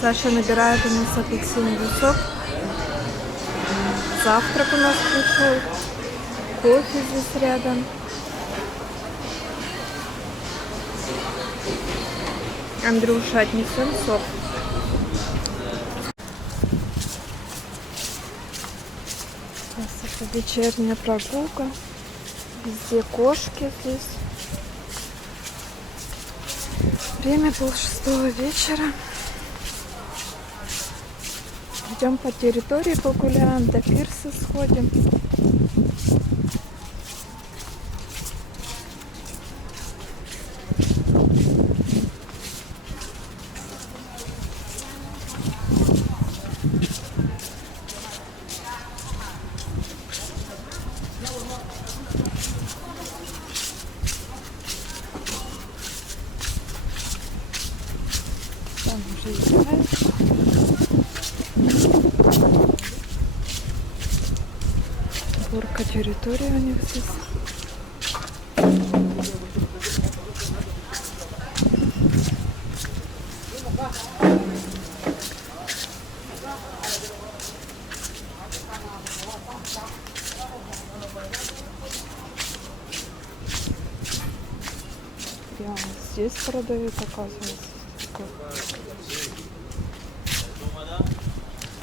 Саша набирает у нас апельсиновый сок. Завтрак у нас пришел. Кофе здесь рядом. Андрюша, отнесем сок. Сейчас это вечерняя прогулка. Везде кошки здесь. Время 5:30 вечера. Идем по территории погуляем, до пирса сходим. Там уже играют. Горка территории у них здесь. Прямо здесь продают, оказывается.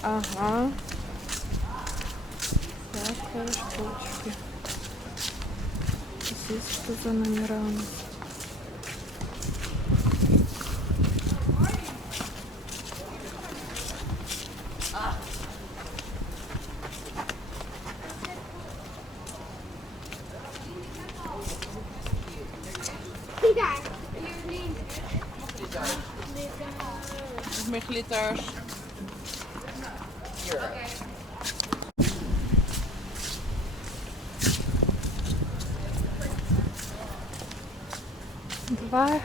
Ага. Всякие штучки. Здесь что за номера у нас? Meer glitters. Два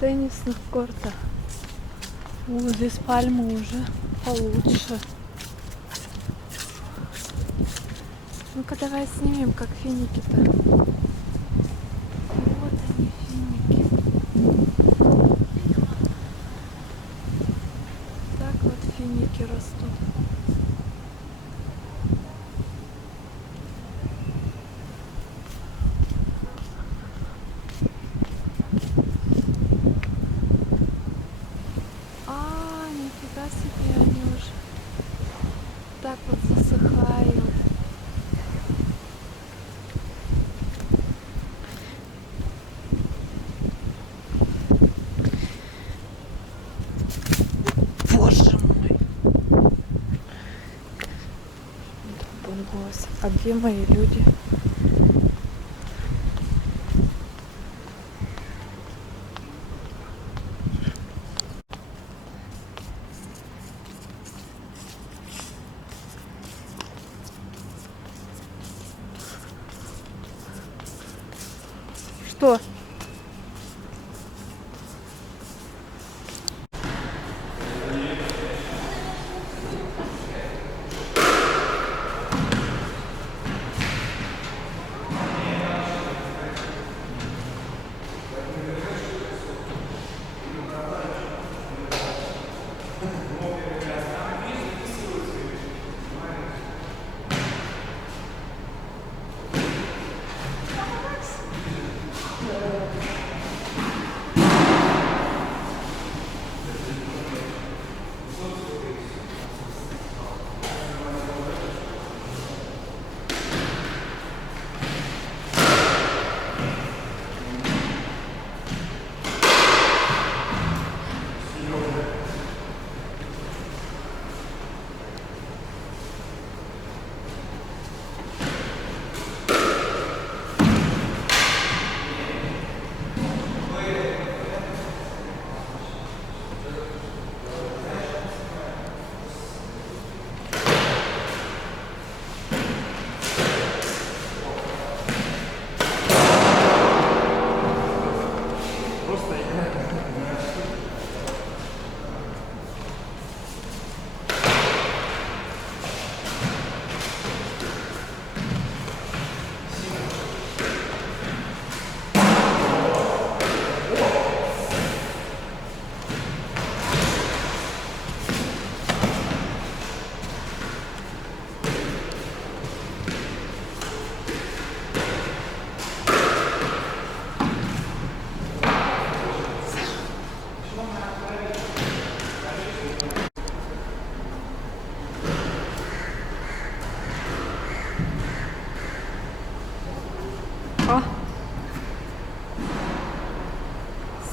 теннисных корта. О, здесь пальмы уже получше. Ну-ка давай снимем, как финики-то. Вот они, финики. Так вот финики растут. Нифига себе, они уже так вот засыхают. Боже мой. А где мои люди? Что?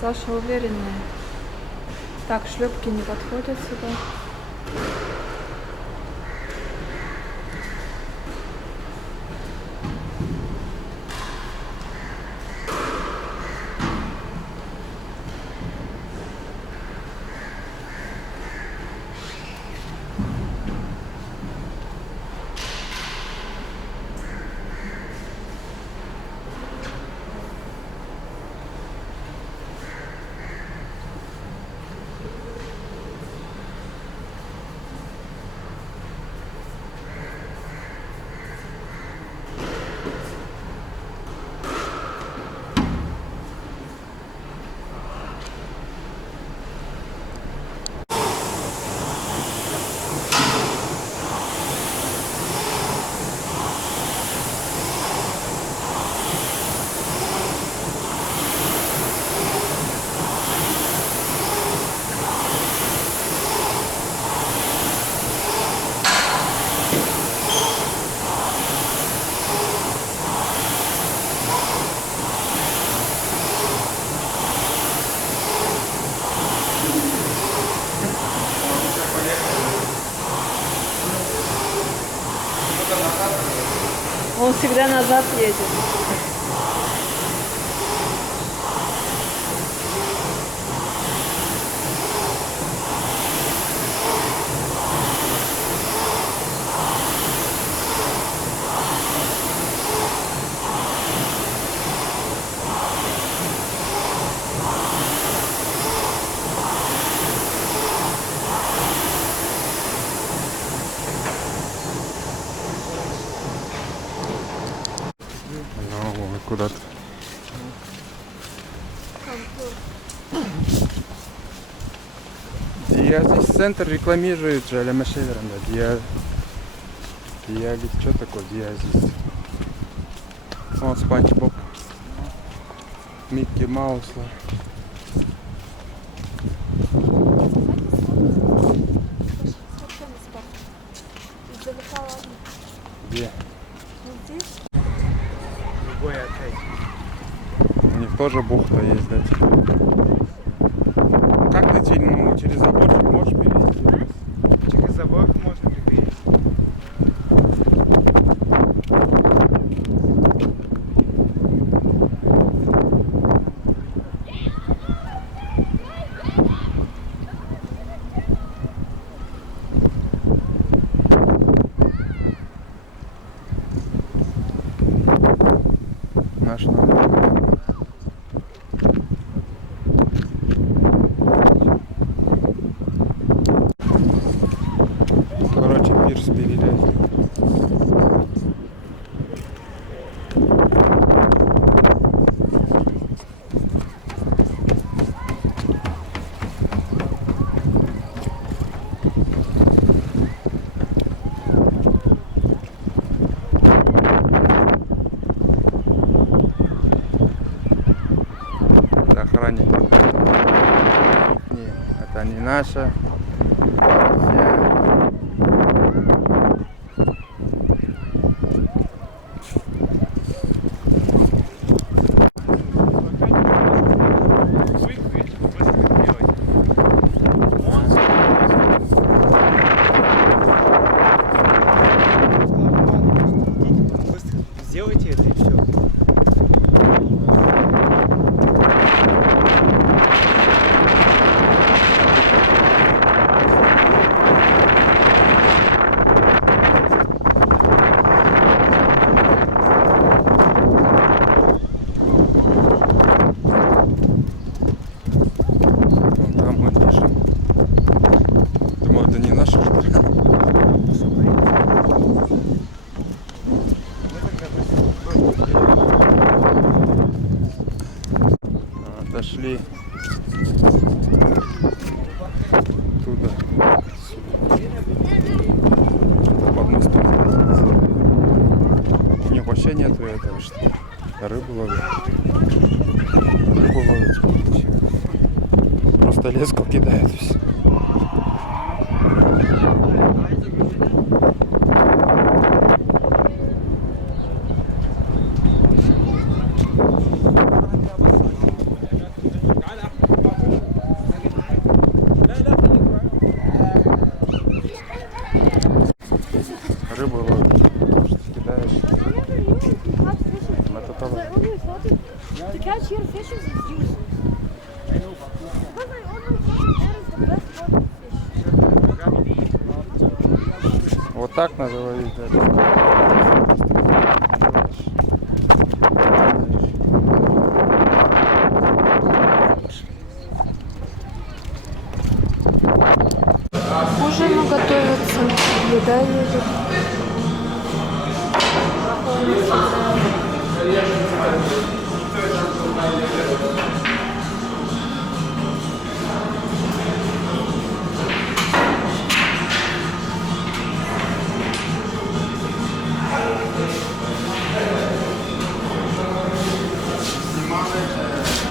Саша уверенная. Так, шлепки не подходят сюда. Он всегда назад едет. Ну, куда-то. Я здесь центр рекламирует Джаля Машеверанда. Я здесь что такое? Я здесь. Вон Спанч Боб. Микки Маусла. Где? Любой отель. У них тоже бухта есть, да? Как ты через заборчик можешь перейти? Через забор можно переехать. Наш номер. Короче, пирс перелезли. Это охранник. Не, это не наша. Сделайте это и все. Вон там мы пишем. Думаю, это не наша, что ли? Отошли туда, под мостом. У них вообще нету этого, что рыбу ловят. Рыбу ловят. Просто леску кидают и все. fish here, fishes is useless. But like, all those that is the best part of fish. Вот так надо ловить. К ужину готовятся, еда едет.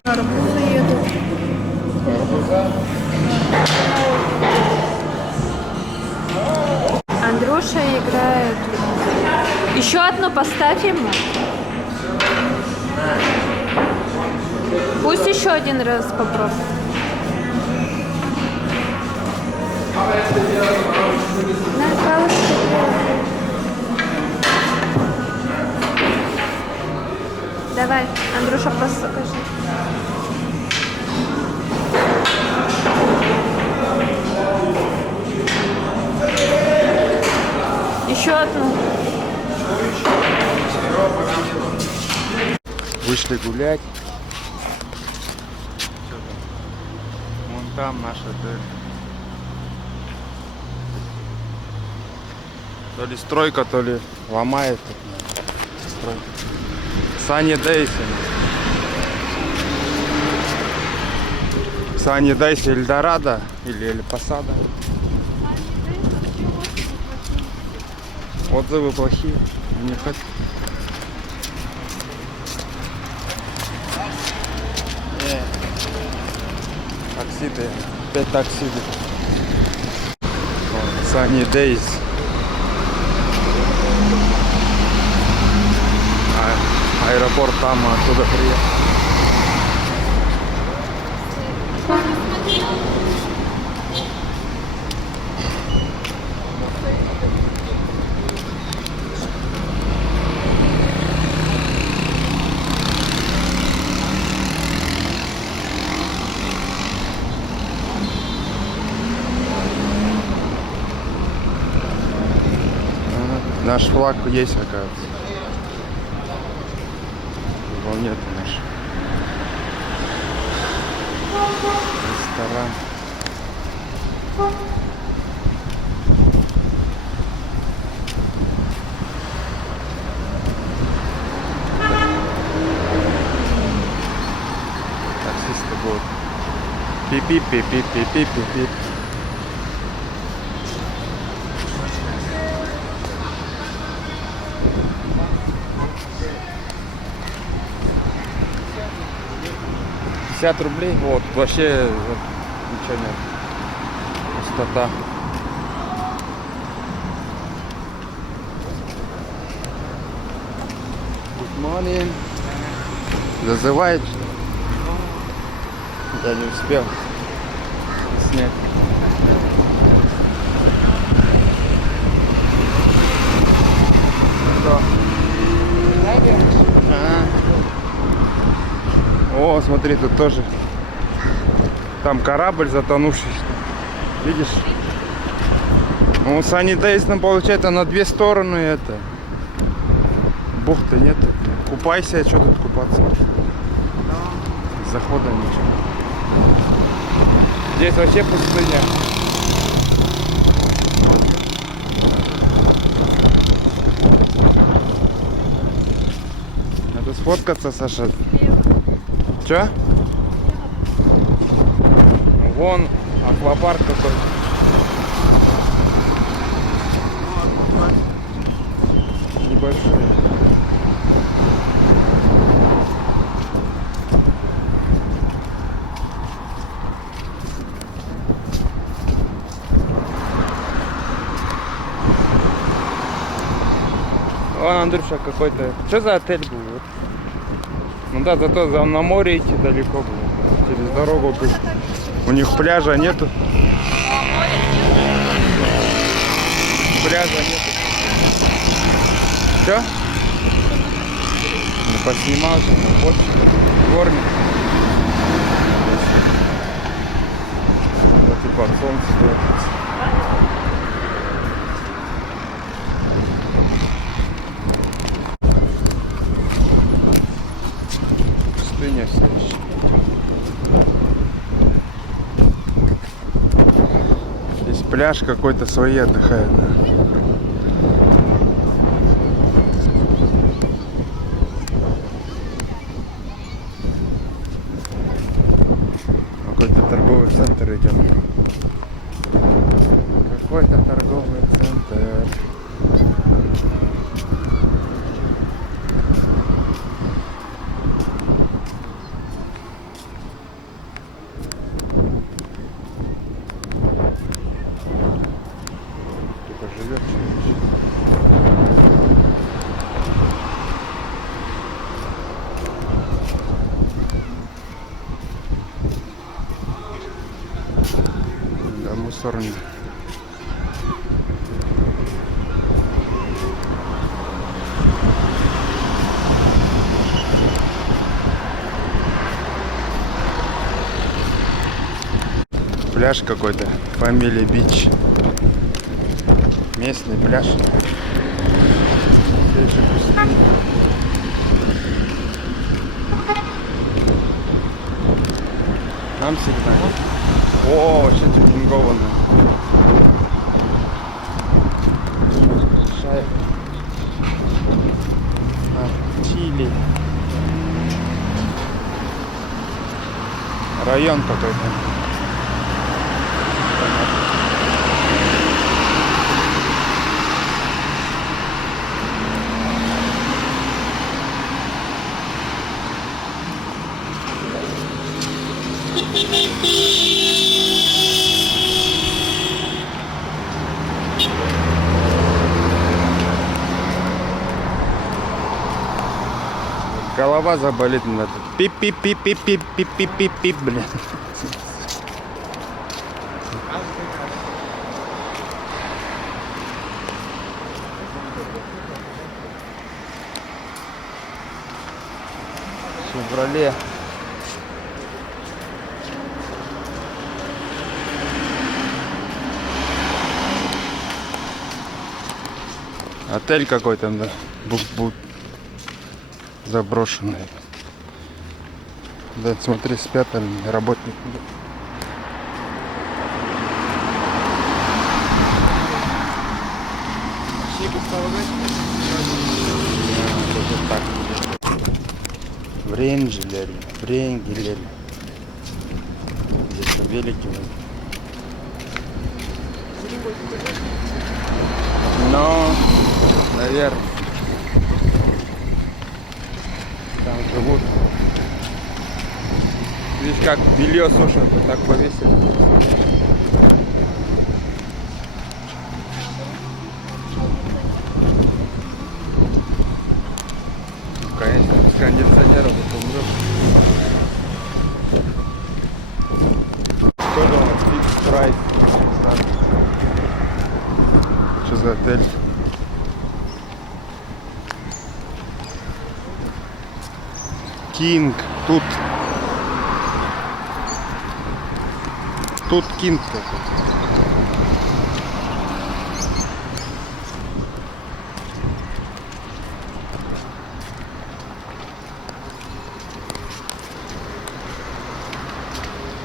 Арбузы едут. Андрюша играет. Еще одну поставь ему. Пусть еще один раз попробует. На палочке. Давай, Андрюша, просто покажи. Еще одну. Вышли гулять. Вон там наш отель. То ли стройка, то ли ломает. Sunny Days. Sunny Days Эльдорадо или Эль Посадо. Отзывы плохие. Не хотят. Таксиды. Опять таксиды. Sunny Days. Аэропорт там, оттуда приехал. Наш флаг есть, оказывается. Его нет наш. Ресторан. Таксисты будут. Пип-пип-пип-пип-пип-пип. $50, вот, вообще вот, ничего нет. Пустота. Good morning. Зазывает. Я не успел снять. Что? О, смотри, тут тоже. Там корабль затонувший. Видишь? Ну, Sunny Days нам получается на две стороны это. Бухты нет. Купайся, а что тут купаться? Захода ничего. Здесь вообще пустыня. Надо сфоткаться, Саша. Че? Вон аквапарк какой. Небольшой. Вон, Андрюша, какой-то. Что за отель был? Вот. Ну да, зато на море идти далеко было. Через дорогу быть. У них пляжа нету. Пляжа нету. Все? поснимал же на почте. Дворник. Вот типа от солнца стоит. Пустыня все еще. Здесь пляж какой-то свои отдыхают. Какой-то торговый центр идем. Какой-то торговый центр. Кто-то живет. Да, мусорник. Пляж какой-то, фамилия Бич. Местный пляж. Здесь же пустыня. Там всегда. О, вообще тюнингованно. Большая. Чили. Район какой-то. Голова заболит на этот. Пип-пип-пип-пип-пип-пип-пип-пип, блин. Шевроле. Отель какой-то, да. Заброшенный. Да, смотри, спят там работники. В Рейнгелере. Здесь велики. Но, наверное, там живут. Видишь, как белье сушат, вот так повесили. Конечно, без кондиционера вот умрет. Что же он? Фикс прайс. Что за отель? Кинг. Тут Кинг такой.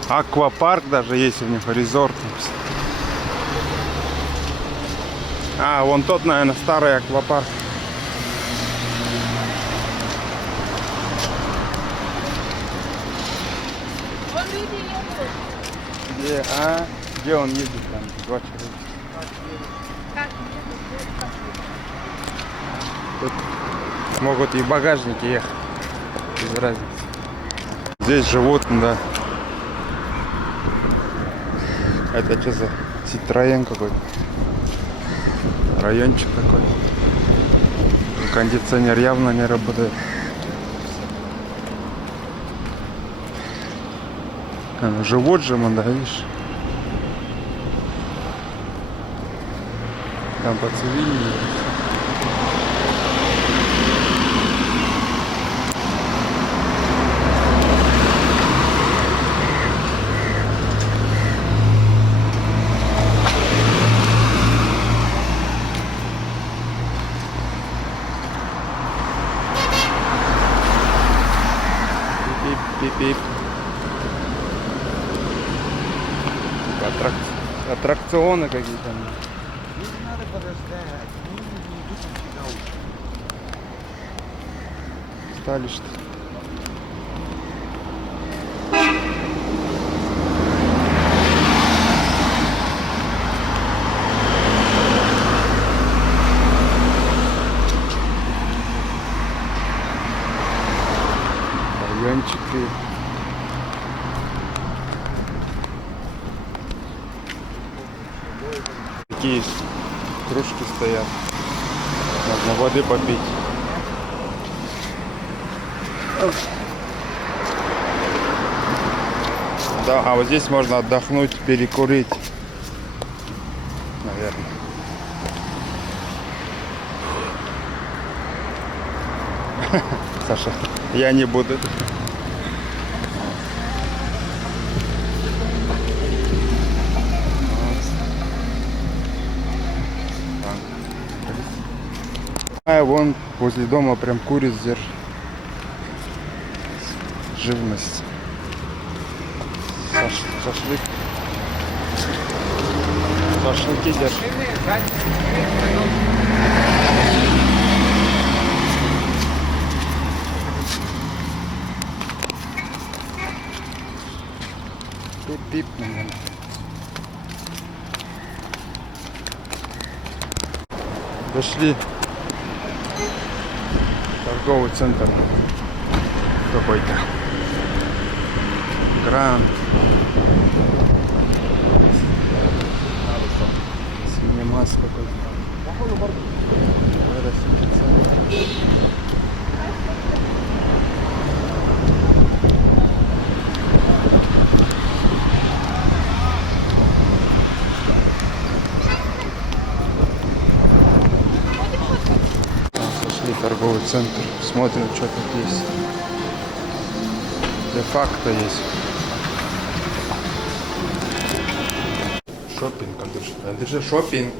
Аквапарк даже есть у них, резорт. А, вон тот, наверное, старый аквапарк. Где, где он ездит там? 2 человека. Тут могут и багажники ехать. Без разницы. Здесь живут, да. Это что за Citroёn какой-то? Райончик такой. Кондиционер явно не работает. Живут же, да, видишь? Там по цивильному. Аттракционы какие-то. Не надо подождать. Не будем сюда. Стали что? Райончики. Такие кружки стоят. Можно воды попить. Да, а вот здесь можно отдохнуть, перекурить. Наверное. Саша, я не буду. А вон возле дома прям куриц держит. Живность. Шашлык. Шашлыки держит. Пип-пип, наверное. Дошли. Торговый центр какой-то. Гранд. Синемас какой-то. Сошли в торговый центр. Смотрим, что тут есть. Де-факто есть. Шопинг, это же шопинг.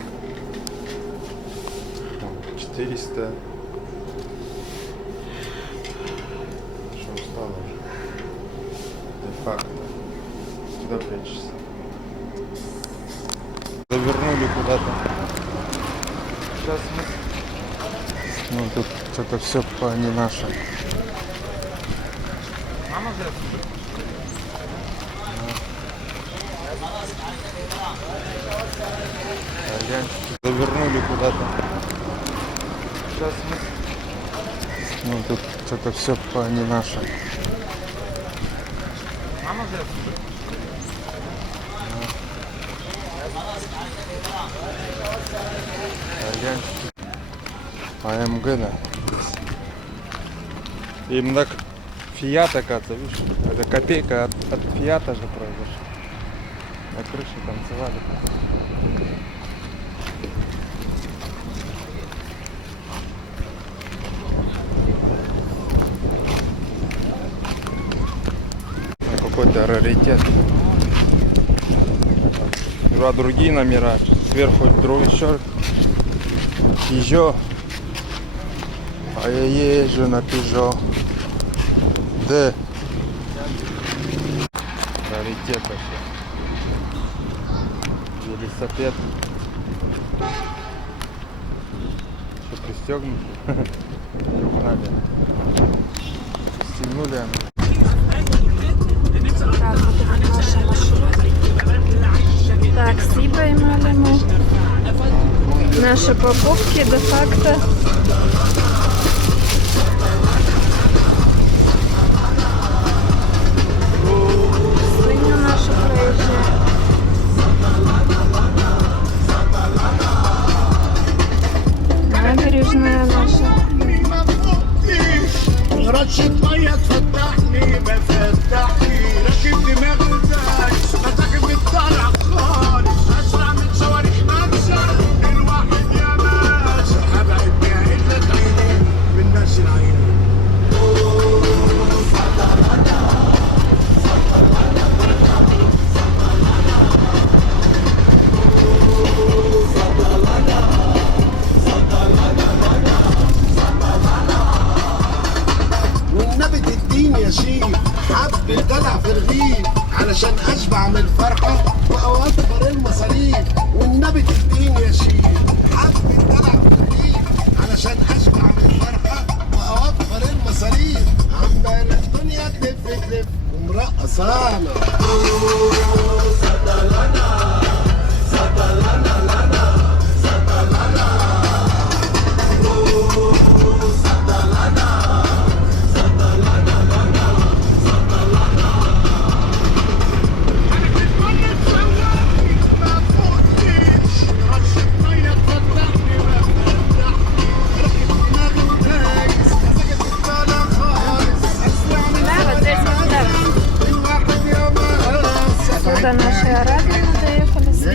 400. Что устало уже. Де-факто. Куда прячешься? Завернули куда-то. Сейчас мы... Ну тут что-то все по не наше. Мама же. Завернули куда-то. Сейчас мы... Ну тут что-то все по не наше. Мама же. АМГ, да. Именно Фиат, оказывается, видишь? Это копейка от Фиата же произошла. На крыше танцевали. Какой-то раритет. Два другие номера. Сверху другой еще. Пежо. А я езжу на Пежо. Да. Раритет вообще. Велосипед. Что, пристегнут? Надо. Пристегнули она. Таксі поймали ми. Наші покупки де-факто. Свиню нашу проїжджає. Набережная наша. رشة مية تفتحني بفتحني ركب دماغي ازاي مزاجي بتطلع خالص اسرع من صواريخ منشر الواحد يا باشا حبايب بعيد لك عيني من ناس العين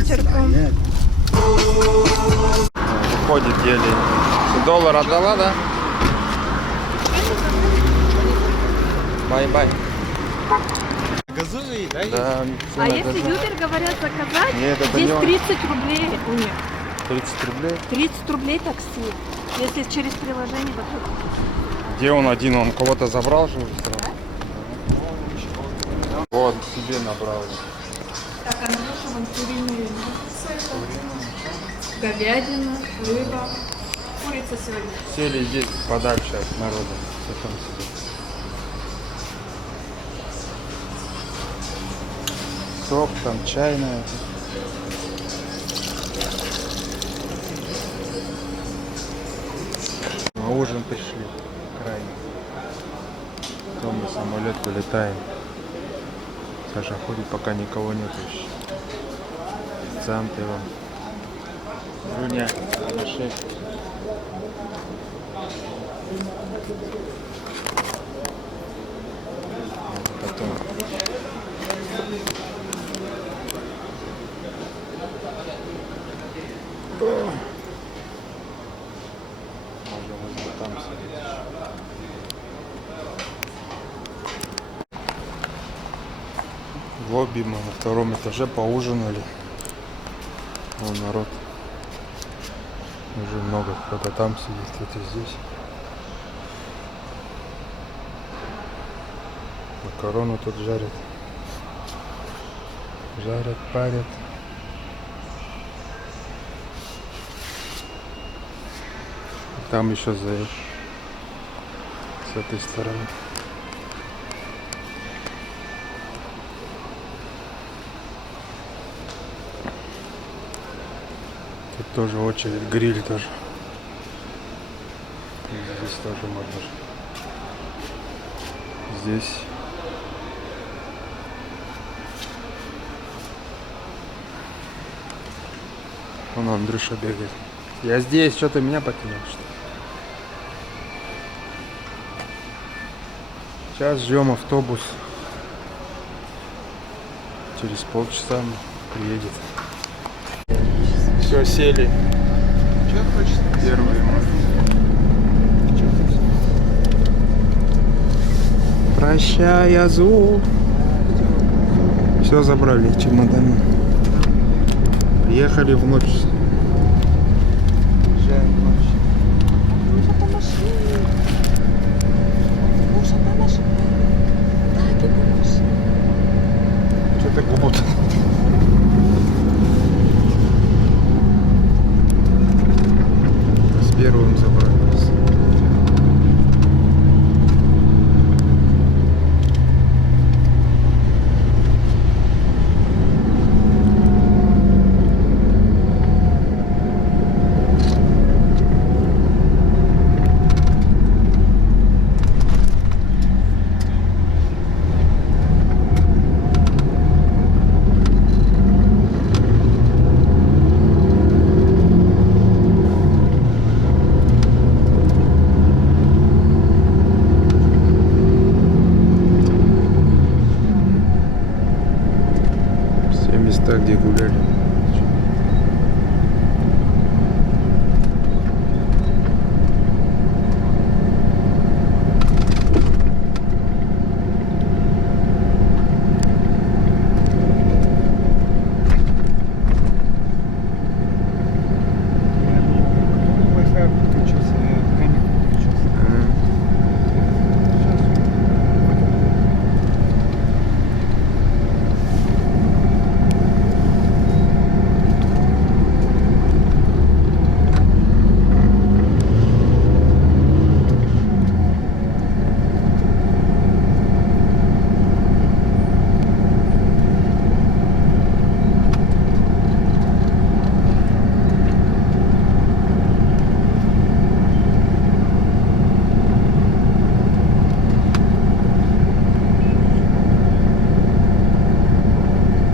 ветерком. Выходит еле. $1 отдала, да? Бай-бай. Газовый, да? Да, А если Uber, говорят, заказать, Нет, это здесь не он. 30 рублей у них. 30 рублей. 30 рублей такси, если через приложение. Где он один? Он кого-то забрал же уже сразу? Вот, себе набрал. Так, а наша вон куриные мясо, говядина, рыба, курица сегодня. Сели здесь подальше от народа. Кто там сидит? Сок, там чайная. На ужин пришли. Крайне. Потом на самолет вылетаем. Саша ходит, пока никого нет еще. Сам ты вам. Руня, на 6. Потом. Можно возле там сидеть. В лобби мы на втором этаже поужинали. Вон народ. Уже много. Кто-то там сидит, кто-то здесь. Макароны тут жарят. Жарят, парят. Там еще за с этой стороны. Тут тоже очередь, гриль тоже. И здесь тоже можно. Здесь. Вон Андрюша бегает. Я здесь, что ты меня покинул, что ли? Сейчас ждем автобус. Через полчаса приедет. Все, сели. Что хочешь? Первые мы. Прощай, Азу. Все забрали, чемоданы. Приехали в ночь. Приезжаем ночью. Что-то губут. С первым забрались. Все места, где гуляли. Wi-Fi включился, камера включился.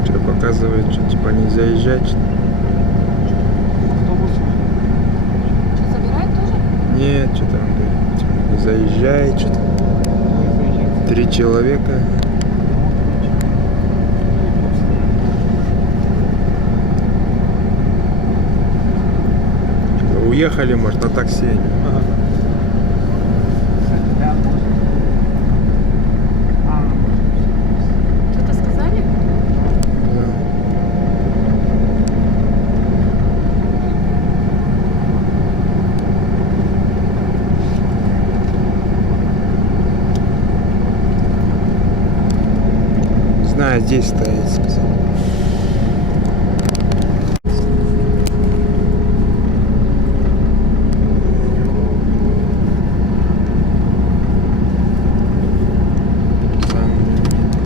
Что показывает, что типа не заезжать. Автобус. Что, забирают тоже? Нет, что там говорит, типа, не заезжай, что-то. 3 человека. ехали, может, на такси. Что-то сказали? Не знаю, здесь стоит, сказал.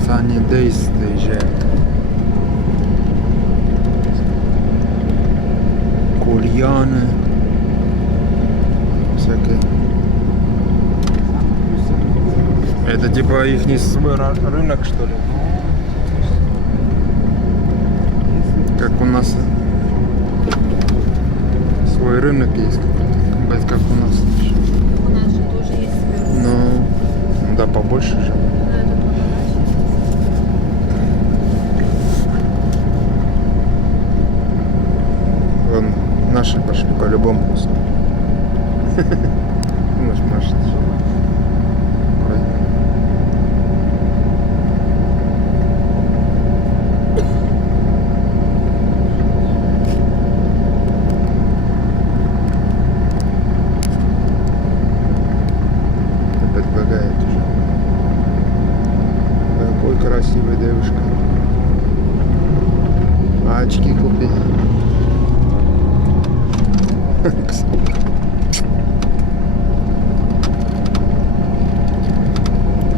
Sunny Days доезжает. Кальяны. Всякие. Это типа их не свой рынок, что ли? Как у нас свой рынок есть, как у нас. У нас же тоже есть свой. Ну, да, побольше же. Вон, наши пошли по-любому. Ну, машет. Предлагает уже. Какой красивая девушка. А очки купи.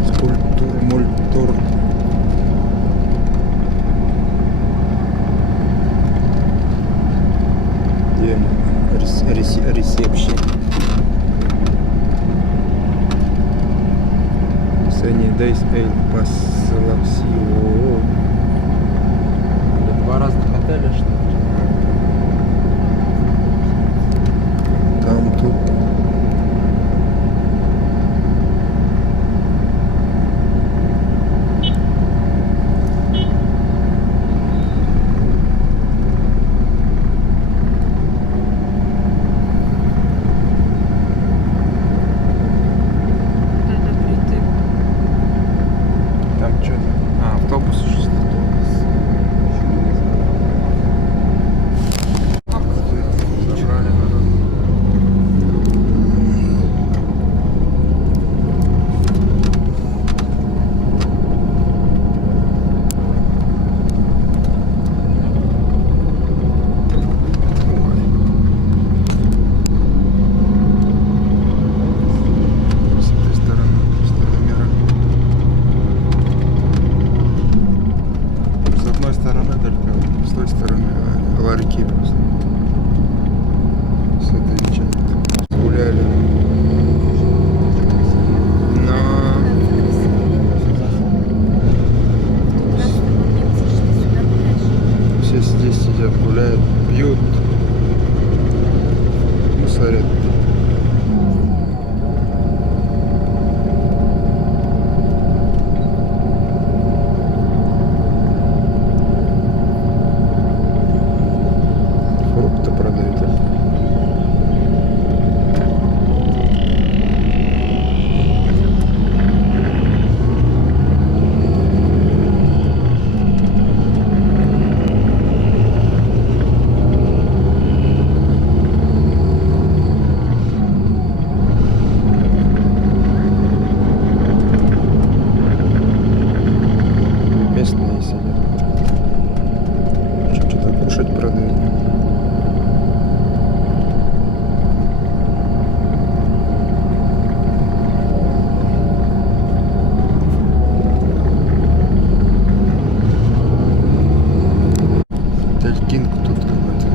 Скульптур, мультур. Где ресепшн? Sunny Days Эль Пасалаксио. Два разных отеля, что ли? Там тут. Надо прийти. Там что-то. А, автобус уже стоит. Забрали народ. С этой стороны просто номера. С одной стороны только, с той стороны ларьки просто. С этой части. Гуляли. Но все здесь сидят, гуляют, пьют, мусорят. Фрукты продают. Местные сидят. Что-то кушать продают. Телькинг тут какой-то.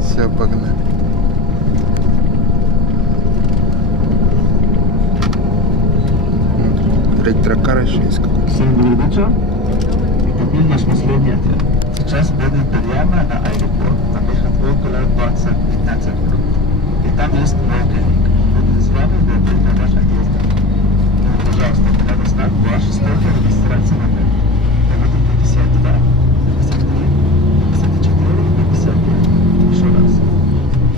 Все, погнали. Электрокар еще есть какой-то. Всем добрый вечер. Это наш последний отель. Сейчас будем прямо на аэропорт, на выход около 20-15 минут. И там есть волкерник. Будет с вами добрый на ваш отъезд. Пожалуйста, надо знать ваш столько регистрации номер. Мы будем 52, 53, 54, 55. Еще раз.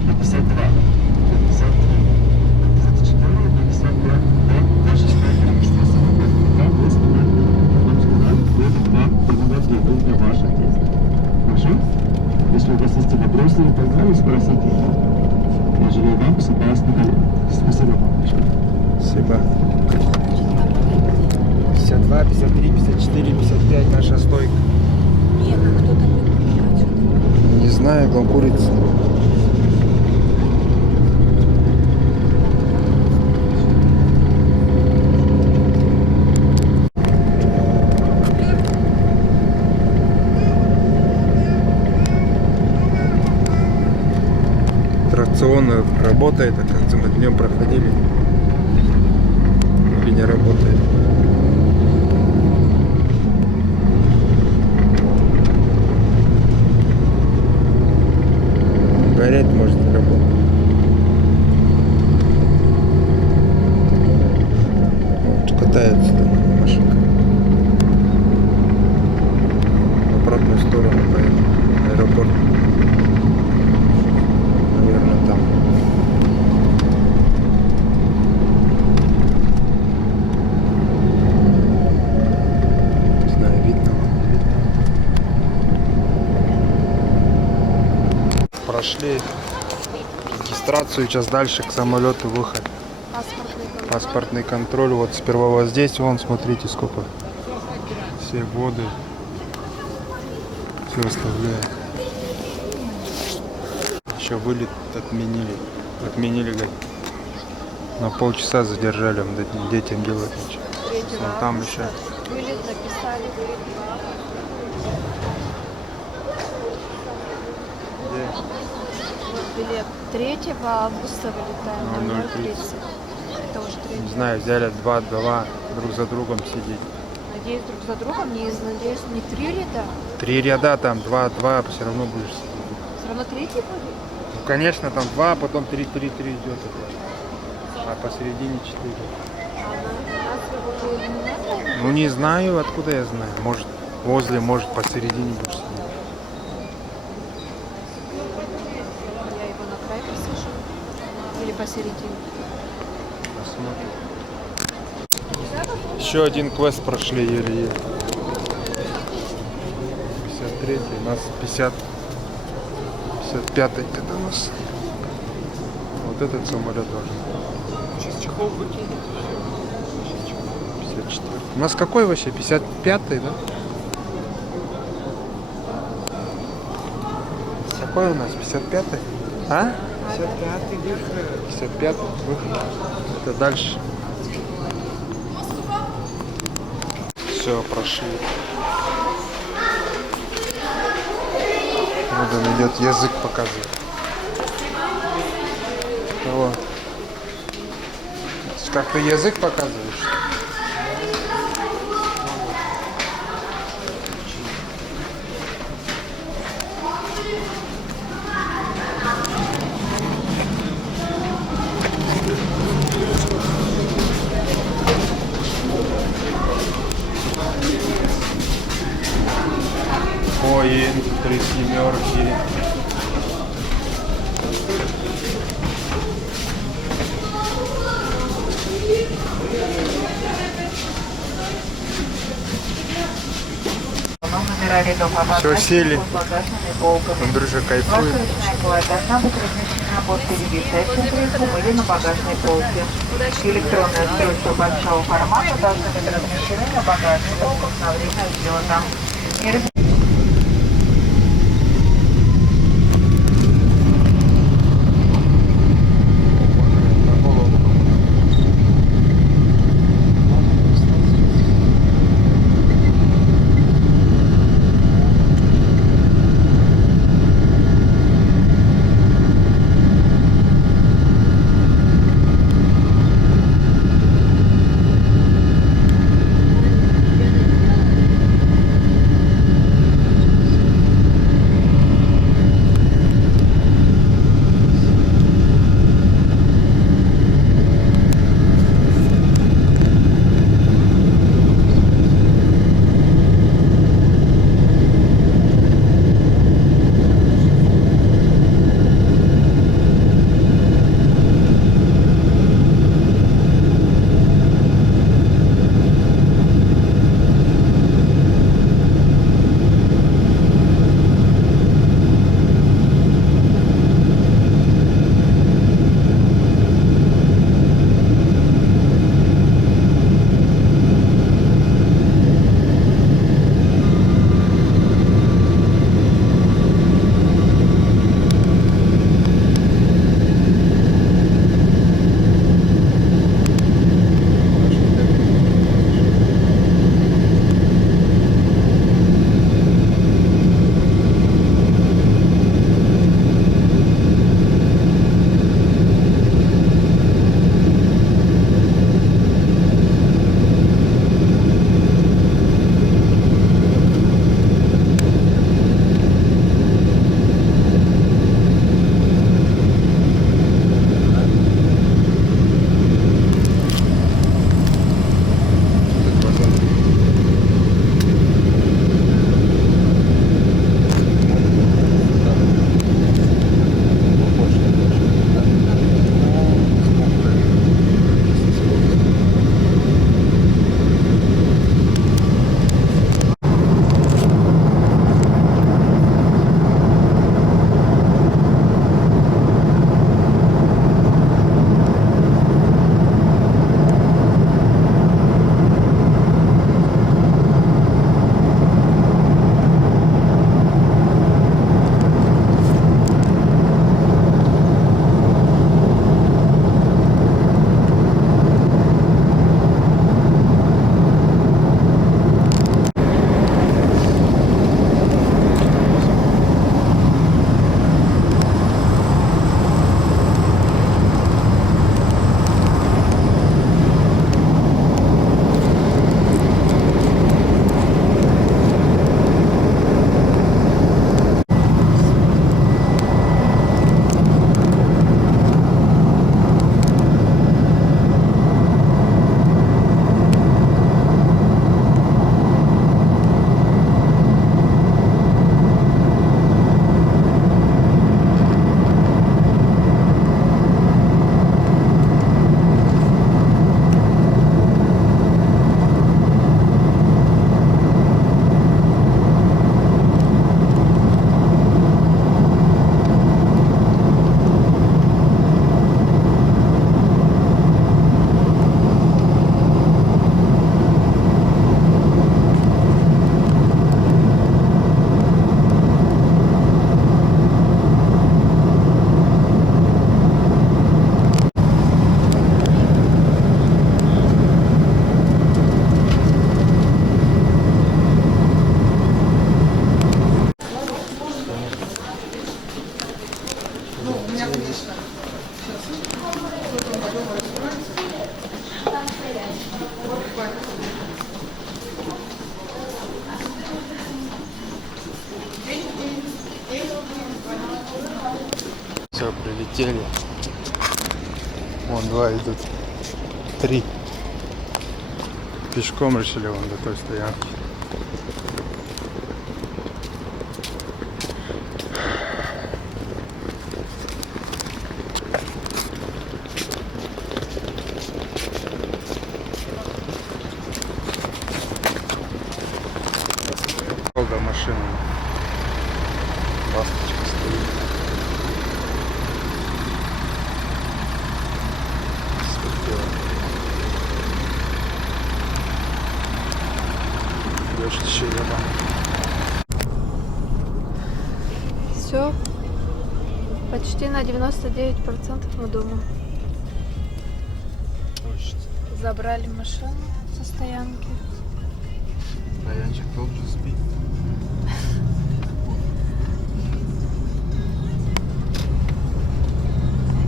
52, 53, 54, 55. Вот ваша столько регистрации номер. Там есть номер. Вам сказать, будет вам помогать добрый на ваш отъезд. Хорошо? Если у вас есть вопросы и так далее, спросите. Я желаю вам безопасных полетов. Спасибо вам большое. Спасибо. 52, 53, 54, 55 наша стойка. Не знаю, там курица. Аттракцион работает, оказывается, мы днем проходили. Или не работает. Гореть может не работать. Вот, катается там машинка. В обратную сторону поедет. Аэропорт. Наверное, там. Не знаю, видно. Прошли регистрацию, сейчас дальше к самолету выход. Паспортный контроль. Вот сперва вот здесь, вон, смотрите, сколько. Все воды. Все оставляют. Еще вылет отменили. Отменили, говорит. На полчаса задержали, детям делать ничего. Вон там еще. Вылет написали, вылет. Билет 3 августа вылетаем, 0:30. Это уже 3. Не знаю, взяли два друг за другом сидеть. Надеюсь, друг за другом, надеюсь, не 3 ряда. 3 ряда, там два, все равно будешь сидеть. Все равно 3 будет? Ну, конечно, там 2, потом 3 идет. А посередине 4. А нас его не надо? Ну, не знаю, откуда я знаю. Может, возле, может, посередине будешь сидеть. Я его на край посажу. Или посередине. Посмотрим. Еще один квест прошли еле-еле. 53, у нас 50. 55 это у нас. Вот этот самолет должен. Сейчас чехол выкинет. 54. У нас какой вообще? 55-й, да? Какой у нас? 55-й? А? 55 выход. 55-й выход. Это дальше. Все, прошли. Вот он идет, язык показывает. Кого? Как ты язык показываешь? Боинг 37. Все, сели. Андрюша кайфует. Должна быть размещена под телевизором или на багажной полке. Электронное устройство большого формата должны быть размещены на багажной полках на время взлета. полетели. Вон два идут. 3. Пешком решили вон до той стоянки. До машины. Ласточка стоит. Светила. Дождь еще рядом. Все. Почти на 99% мы дома. Забрали машину со стоянки. Стоянчик тут же спит.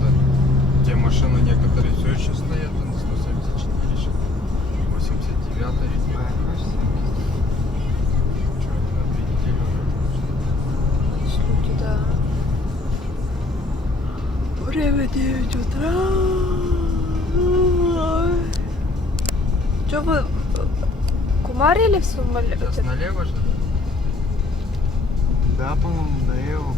Да. Те машины некоторые все еще стоят на 174, 89 ритм. Что, на 2 недели уже? Слушайте, да. Время 9 утра. Что вы кумарили в самолете? Сейчас налево же? Да, по-моему, налево.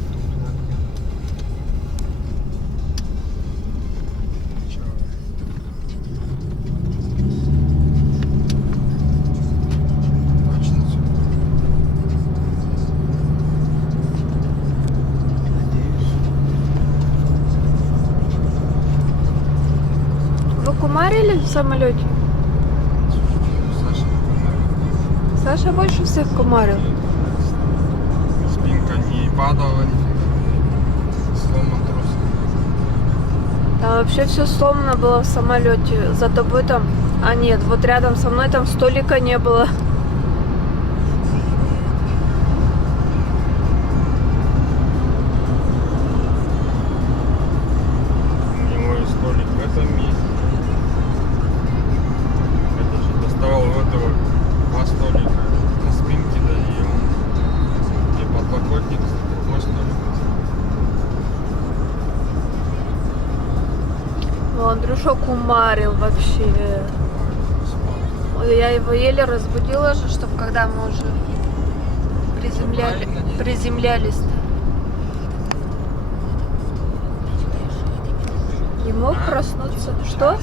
Точно все. Вы кумарили в самолете? Саша, Саша больше всех кумарил. спинка не падала нифига. Сломан трос. Там вообще все сломано было в самолете. За тобой там... А нет, вот рядом со мной там столика не было. У него и столик в этом месте. Это же доставал в этого 2 столика на спинке, да, и он и подлокотник с другой столик. Ну, Андрюша кумарил вообще. Ой, я его еле разбудила же, чтобы когда мы уже приземлялись. Не мог проснуться. Что?